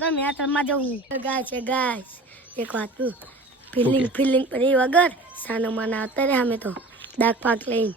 તો મેચ રમવા જવું ગાય એક વાત ફિલિંગ પરી વગર સાનો માના આવતા રે અમે તો ડાક પાક લઈને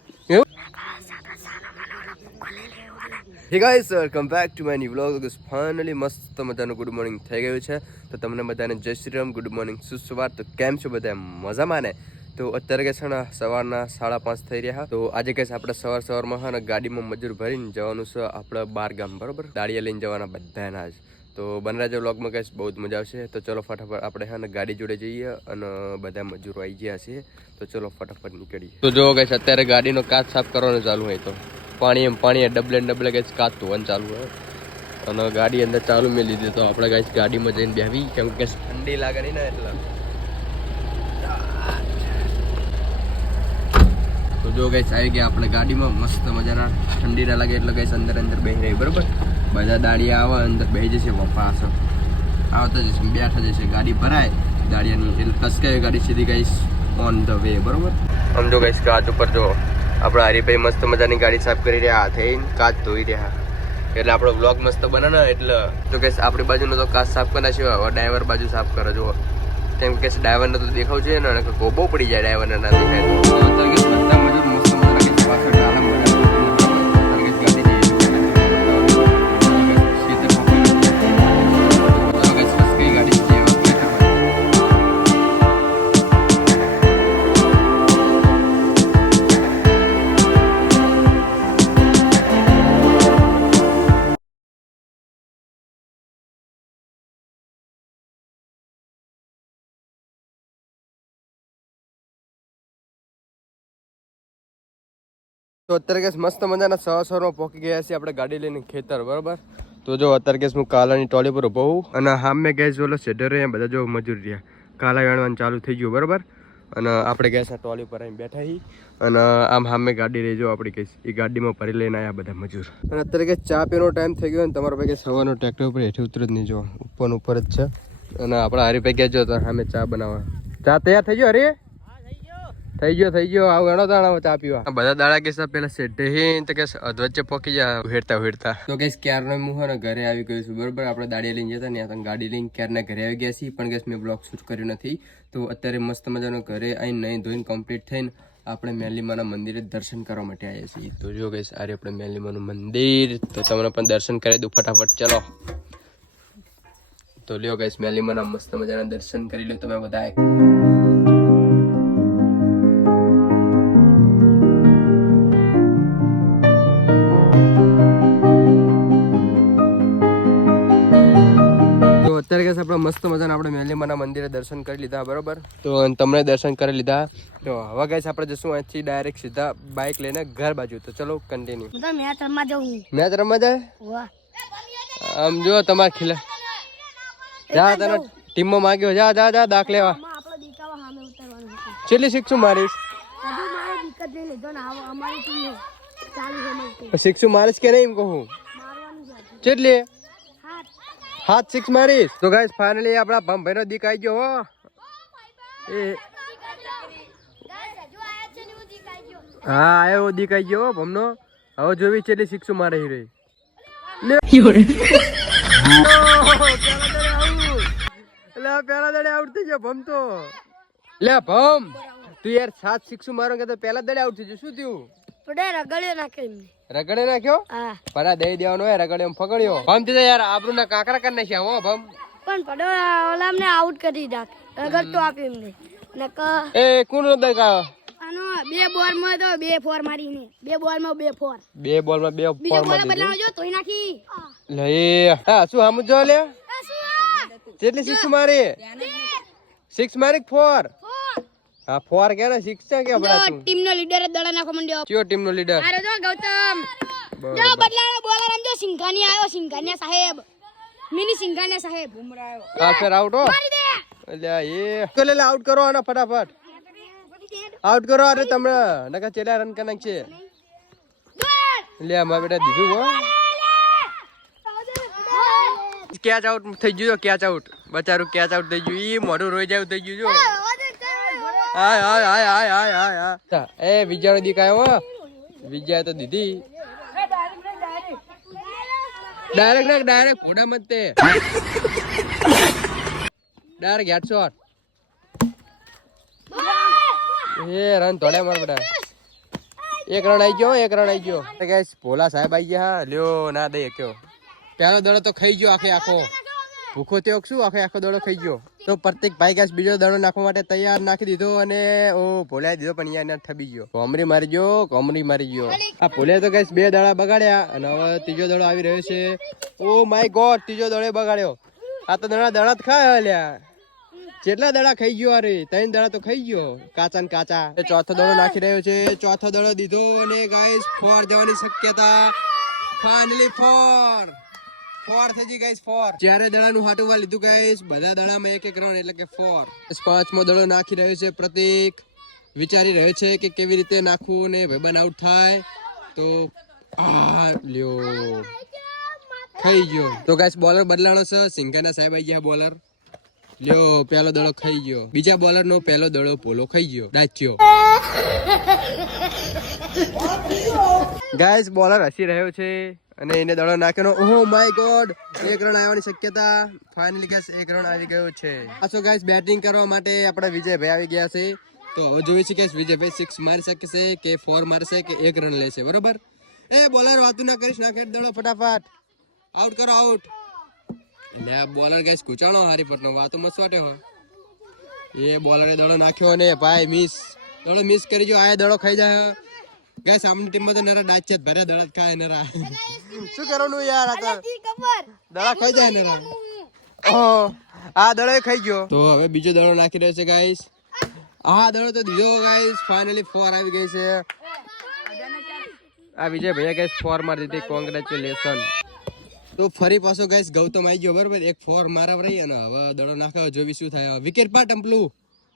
હે guys welcome back to my new vlog. Finally મસ્ત મજાનું ગુડ મોર્નિંગ થઈ ગયું છે. તો તમને બધાને જય શ્રી રામ, ગુડ મોર્નિંગ, સુસવાર. તો કેમ છો બધા? મજામાં ને? તો અત્યારે કે છે ને સવારના 5:30 થઈ રહ્યા. તો આજે કે આપણે સવારમાં છે ને ગાડીમાં મજૂર ભરીને જવાનું છે આપણે 12 ગામ, બરોબર? દાળિયા લઈને જવાના બધાના જ. તો બનરાજો વ્લોગમાં કહીશ બહુ જ મજા આવશે. તો ચલો ફટાફટ આપણે છે ને ગાડી જોડે જઈએ અને બધા મજૂરો આવી ગયા છે. તો ચલો ફટાફટ નીકળીએ. તો જો કહીશ અત્યારે ગાડીનો કાચ સાફ કરવાનું ચાલુ હોય તો પાણી ડબલે કઈ કાચ ધોવાનું ચાલુ હોય અને ગાડી અંદર ચાલુ મેં લીધી. તો આપણે કઈ ગાડીમાં જઈને બેહવી, કેમ કે ઠંડી લાગે નહીં ને એટલે. તો જો કઈ આવી ગયા આપણે ગાડીમાં, મસ્ત મજાના, ઠંડી ના લાગે એટલે કઈ અંદર બેસી રહી, બરોબર? બધા દાડિયા આવે અંદર બેસી જશે, પપ્પા આવતા જશે, બેઠા જશે, ગાડી ભરાય દાડિયાની એટલે ટસકાય ગાડી સીધી કઈ ઓન ધ વે, બરોબર? સમજો કઈ કાચ ઉપર જો આપણા હરીભાઈ મસ્ત મજાની ગાડી સાફ કરી રહ્યા, હાથે કાચ ધોઈ રહ્યા, એટલે આપણો બ્લોગ મસ્ત બને ને. એટલે જો કે આપણી બાજુનો તો કાચ સાફ કર્યા છે, હવે ડ્રાઈવર બાજુ સાફ કરે જો, કેમ કે ડ્રાઈવરને તો દેખાવ છે ને, ગોબો પડી જાય ડ્રાઈવરને ના દેખાય તો. બધા મજૂર મસ્ત મજાના પાછળ તો અત્યારે કેસ મસ્ત મજાના સવારમાં પહોંચી ગયા છીએ આપણે ગાડી લઈને ખેતર, બરોબર? તો જો અત્યારે કેસ હું કાલાની ટોલી પર ઉભો હું અને સામે ગેસ ઓલો શેડર રહ્યા, બધા જો મજૂર રહ્યા, કાલા વેણવાનું ચાલુ થઈ ગયું, બરોબર? અને આપણે ગેસ ટોલી પર આવીને બેઠા છીએ અને આમ સામે ગાડી રહી જો આપણી કેસ એ ગાડીમાં ભરી લઈને આવ્યા બધા મજૂર. અને અત્યારે કે ચા પીવાનો ટાઈમ થઈ ગયો ને તમારા ભાઈ સવારનો ટ્રેક્ટર ઉપર હેઠે ઉતર જ નહીં, જો ઉપર જ છે. અને આપણા હરીભાઈ ગયા જો તો સામે ચા બનાવવા. ચા તૈયાર થઈ ગયો? હરી થઈ ગયો આવું એનો દાણા ચા પીવા. બધા દાડા કે પેલા શેઢે તો કે અધવચ્ચે પોકી જાય હેડતા. તો કઈશ ક્યારનો હું ને ઘરે આવી ગયો છું, બરોબર? આપણે દાડિયા લઈને જતા ને ત્યાં ગાડી લઈને ક્યારના ઘરે આવી ગયા છીએ, પણ કઈશ મેં બ્લોગ શૂટ કર્યું નથી. તો અત્યારે મસ્ત મજાનો ઘરે આવીને નહીં ધોઈને કમ્પ્લીટ થઈને આપણે મેલીમાના મંદિરે દર્શન કરવા માટે આવ્યા છીએ. તો જો કઈશ આરે આપણે મેલીમાનું મંદિર, તો તમને પણ દર્શન કરી દઉં ફટાફટ, ચલો. તો લ્યો કઈશ મેલીમાના મસ્ત મજાના દર્શન કરી લો તમે બધા. અત્યારે કે આપણે મસ્ત મજાના આપણે મેલીમાના મંદિરે દર્શન કરી લીધા, બરોબર? તો તમને દર્શન કરી લીધા. તો હવે ગાઈસ આપણે જશું અહીંથી ડાયરેક્ટ સીધા બાઇક લઈને ઘર બાજુ. તો ચલો કન્ટિન્યુ. હું તો મેચ રમવા જવું. મેચ રમવા જાય? આમ જો તમારે ખીલા જા, તને ટીમમાં માંગ્યો, જા દાખ લેવા. કેટલી શિક્ષુ મારીશ? શિક્ષુ મારીશ કે નહીં એમ કહું? કેટલી? 7 6 મારીશ. તો ગાઈસ ફાઇનલી આપણા ભમભાઈનો દીક આવી ગયો હો. હા આવ્યો દીક આવી ગયો ભમનો. હવે જોવી છે એટલી શિક્ષુ મારે રહી. પેલા દડે આઉટ થઈ ગયો ભમ તો. લે ભમ તું યાર 7 શિક્ષુ મારો કે તો પેલા દડે આઉટ થઈ ગયો. શું થયું? રગડે નાખ્યો? પરા દઈ દેવાનો હોય, રગડે ફગડ્યો. ભમ થી યાર આબરૂ ના કાકરા કરી નાખ્યા હો ભમ. પણ પડો ઓલા ને આઉટ કરી નાખ. રગડતો આપ્યો એમને. નક એ કોણ દગાયો? આનો 2 બોલ માં તો 2 4 મારીને 2 બોલ માં 2 4. 2 બોલ માં 2 4 બોલ બનાવજો તોય નાખી. લે હા શું આમ જો લે. કેટલી 6 મારી? 6 મારી 4. હા 4 કે ને 6 છે કે બડા તું? ટીમ નો લીડર દડા નાખો મંડ્યો. કયો ટીમ નો લીડર? આરે જો ગૌતમ. જો બદલાનો બોલર આમ જો સિંઘાની આવ્યો, સિંઘાનિયા સાહેબ. મિની સિંઘાનિયા સાહેબ ભૂમરાયો. આ ફેર આઉટ હો. મારી દે. લે એ તો લે આઉટ કરો આને ફટાફટ. આઉટ કરો. અરે તમને નકા ચેલા રન કનાક છે. લે મારા બેટા દીધું હો. કેચ આઉટ થઈ ગયો, કેચ આઉટ. બચારું કેચ આઉટ થઈ ગયું. ઈ મોઢું રોઈ જાય થઈ ગયું જો. હાય એ વિજયાનો દીકાયો હો. વિજયા તો દીધી. ડાયરેક્ટ ઘોડા મત તે ડાયરેક્ટ હેડશોટ. એ રન તોડે માર બેટા. એક રન આવી ગયો, એક રન આવી ગયો. ગાઈસ ભોલા સાહેબ આવી ગયા. લ્યો ના દે કયો. પહેલો દડો તો ખાઈ ગયો આખો. ભૂખો તેઓ શું આખો દડો ખાઈ ગયો. તો પ્રતિક ભાઈ ગાઈસ બીજો દડો નાખવા માટે તૈયાર નાખી દીધો અને ઓ ભોલાઈ દીધો પણ અહીંયા ઠબી ગયો. કોમરી મારી ગયો. આ ભોલે તો ગાઈસ 2 દડા બગાડ્યા અને હવે ત્રીજો દડો આવી રહ્યો છે. ઓ માય ગોડ, ત્રીજો દડો બગાડ્યો. આ તો દડા જ ખાય લ્યા. કેટલા દડા ખાઈ ગયો? અરે 3 દડા તો ખાઈ ગયો, કાચા ને કાચા. ચોથો દડો નાખી રહ્યો છે. ચોથો દડો દીધો અને ગાઈસ 4 જવાની શક્યતા. ફાઇનલી 4 થઈ ગઈ ગાઈસ. 4 ચારે દડાનું હાટું વા લીધું ગાઈસ. બધા દડામાં એક રન એટલે કે 4. પાંચમો દડો નાખી રહ્યો છે પ્રતિક. વિચારી રહ્યો છે કે કેવી રીતે નાખવું ને ભાઈબંધ આઉટ થાય તો લ્યો ખાઈ ગયો. તો ગાઈસ બોલર બદલાણો છે. સિંઘાના સાહેબ આવી ગયા બોલર. લ્યો પહેલો દડો ખાઈ ગયો. બીજા બોલર નો પહેલો દડો પોલો ખાઈ ગયો, ડાચ્યો. ગાઈસ બોલર હસી રહ્યો છે અને એને દડો નાખ્યો. ઓહ માય ગોડ, 1 રન આવવાની શક્યતા. ફાઇનલી ગાઈસ 1 રન આવી ગયો છે. પાછો ગાઈસ બેટિંગ કરવા માટે આપણા વિજયભાઈ આવી ગયા છે. તો હવે જોઈએ છે કે વિજયભાઈ 6 મારી શકે છે કે 4 મારશે કે 1 રન લેશે. બરોબર. એ બોલર વાતું ના કરીશ, નાખે દડો ફટાફટ. આઉટ કરો, આઉટ. એટલે આ બોલર ગાઈસ કુચાણો હારી પટનો વાતો મસવાટે હો. એ બોલરે દડો નાખ્યો અને ભાઈ દડો મિસ કરી જો. આ દડો ખાઈ જાય ગાઈસ. આપણી ટીમમાં તો નરા ડાચ છે, ભરે દડા ખાય નરા. શું કરવાનું યાર, આ દડા ખાઈ જાય નરા. ઓહ આ દડો ખાઈ ગયો. તો હવે બીજો દડો નાખી રહ્યો છે ગાઈસ. આ દડો તો દીધો ગાઈસ. ફાઇનલી 4 આવી ગઈ છે. આ વિજય ભૈયા ગાઈસ 4 મારી દીધી. કોંગ્રેચ્યુલેશન. તો ફરી પાછો ગાઈસ ગૌતમ આવી ગયો. બરોબર, 1 4 મારા રહી અને હવે દડો નાખ્યો. જોવી શું થાય. વિકેટ પર ટમ્પલું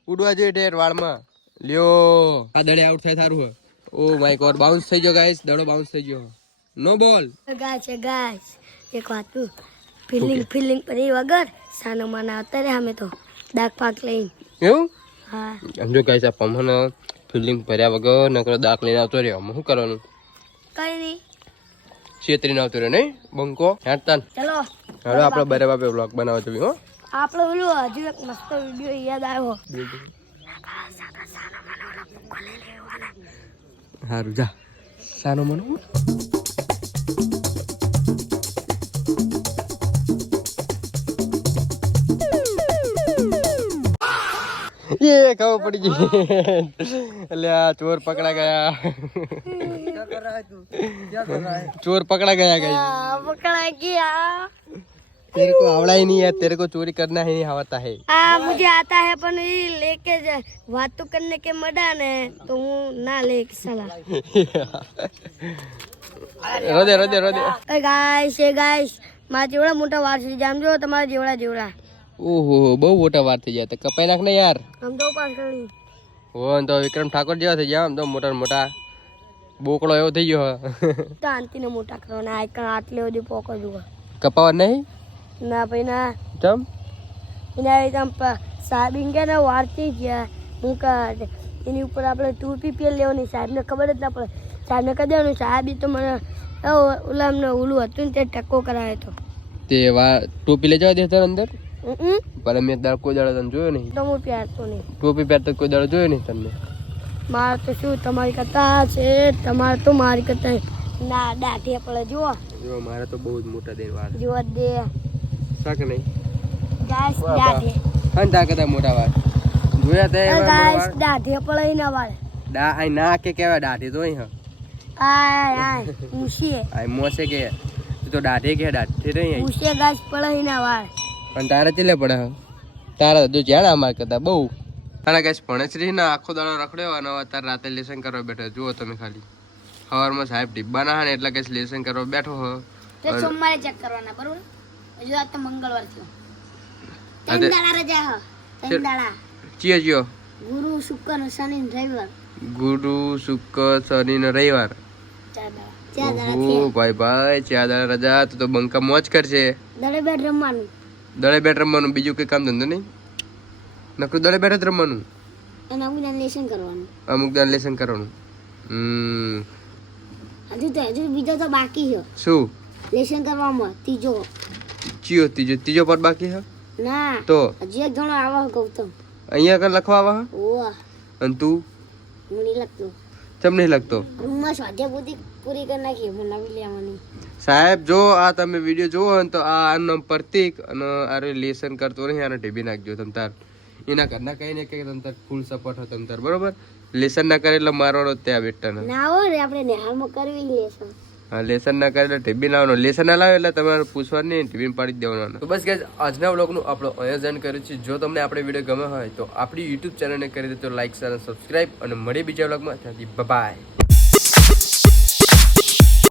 ઉડવા જોઈએ ઢેર વાળમાં. લ્યો આ દડે આઉટ થાય સારું. ઓ માય ગોડ, બાઉન્સ થઈ ગયો ગાઈસ. દડો બાઉન્સ થઈ ગયો. નો બોલ. ગાઈસ એક વાત કહું, ફિલ્ડિંગ પડી વગર સાનો માના અત્યારે અમે તો દાગ પાક લઈને. એવું? હા સમજો ગાઈસ, આ પમન ફિલ્ડિંગ ભર્યા વગર નકરો દાગ લઈને આવતો રહ્યો. શું કરવાનું? કઈ નહીં, છેતરીને આવતો રહ્યો નહીં બંકો. હેડતા ચલો હવે આપણે બરે બાપે બ્લોગ બનાવો જોઈએ. હો આપણે ઓલું હજુ એક મસ્ત વિડીયો યાદ આવ્યો. સારું જા સાનો મનો. એ ખબર પડી ગઈ. એટલે આ ચોર પકડા ગયા. ચોર पकड़ा गया पकड़ा गया. तेरे को आवड़ा ही नहीं है, तेरे को चोरी करना ही नहीं आता है. मुझे आता है पर लेके बात करने के मडा ने तो હું ના લે સાલા. રોદે રોદે રોદે. એ ગાઈસ મારા જેવડા મોટા વાર છે, જામજો તમારા જેવડા. ઓહો બહુ મોટા વાર થઈ જાય તો કપાઈ નાખ ને યાર. આમ તો પાસ કરી હો તો વિક્રમ ઠાકોર જેવા થઈ ગયા. આમ તો મોટા બોકડો એવો થઈ ગયો. તો આંતીને મોટા કરવાના આઈકણ આટલે સુધી પોકો જુઓ. કપાવા નહીં ના ભાઈ ના. તમ એના એકદમ સાબિંગ કે ને વારતી ગયા હું કાઢ એની ઉપર આપણે 2 PPL લેવાની. સાહેબને ખબર જ ના પડે. સાહેબને કહી દેવાનું સાહેબ તો મને ઓલા અમને ઓલું હતું ને તે ટક્કો કરાવે તો તે ટોપી લઈ જવા દેતા અંદર. પણ મેં કોઈ દાડો તને જોયો નહીં. તો હું પહેરતો નહીં. ટોપી પહેરતો કોઈ દાડો જોયો નહીં તમને. મારે તો શું તમારી કરતા છે, તમારે તો મારી કરતા ના દાઢી પડે. જુઓ જો મારે તો બહુ જ મોટા દેર વાર જુઓ દે શાક નહીં ગાઈસ દાઢી હા તા કદા મોટા વાર જોયા તે ગાઈસ દાઢી પડે ના વાળ આ ના કે કેવા દાઢી તો અહીં આય મુશી આ મોસે કે તું તો દાઢી કે દાઢી રહી મુશી ગાઈસ પડે ના વાળ. પણ તારે ચલે પડે તારા જો જાણા માર કરતા બહુ. અને ગાઈસ ભણેશ્રી ના આખો દાડો રખડ્યો અને અત્યારે રાતે લેસન કરવા બેઠો. જુઓ તમે ખાલી સવારમાં સાહેબ ડિબ્બા ના ને એટલે ગાઈસ લેસન કરવા બેઠો હો. તે સોમવારે ચેક કરવાના બરોબર. હજુ આ તો મંગળવાર થયો. 3 દાડા રજા હો. 3 દાડા ચિયો ગુરુ શુક્ર શનિ રવિવાર. ગુરુ શુક્ર શનિ ને રવિવાર. 4 દાડા. ઓ ભાઈ 4 દાડા રજા. તો બંકા મોજ કરશે. દડે બેટ રમવાનું. દડે બેટ રમવાનું, બીજું કઈ કામ ધંધો નહીં. નકરું દડે બેટ જ રમવાનું. અને અમુક દાન લેસન કરવાનું. અમુક દાન લેસન કરવાનું. હજુ બીજો તો બાકી છે. શું લેસન કરવામાં ત્રીજો ત્રીજો પાર્ટ બાકી છે. ના તો હજી એક જણો આવા ગૌતમ અહીંયા કર લખવા આવા હે? ઓવા અને તું હું નહીં લખતો ચમ નહીં લખતો? રૂમમાં સ્વાધ્યાય બુદ્ધિ પૂરી કરી નાખી મને નવી લેવાની. સાહેબ જો આ તમે વિડીયો જોવો ને તો આ આનું નામ પ્રતિક અને આ લેસન કરતો નહીં આને ઢીબી નાખજો તમ તાર. એના ઘરના કઈ ને કઈ તમ તાર ફૂલ સપોર્ટ હતો તમ તાર બરોબર. લેસન ના કરે એટલે મારવાનો જ ત્યાં બેટા ના હો રે આપણે નિહાળમાં કરવી લેશન. હા લેસન ના કરે એટલે ઢીબી લાવવાનો. લેસન ના લાવે એટલે તમારે પૂછવાનું નહીં, ઢીબીને પાડી જ દેવાનો. તો બસ ગાઈસ આજના વ્લોગનું આપણો અહીંયા જ એન્ડ કર્યું છે. જો તમને આપણે વિડીયો ગમે હોય તો આપણી યુટ્યુબ ચેનલને કરી દો લાઈક અને સબસ્ક્રાઇબ અને મળીએ બીજા વ્લોગમાં. ત્યાંથી બાય.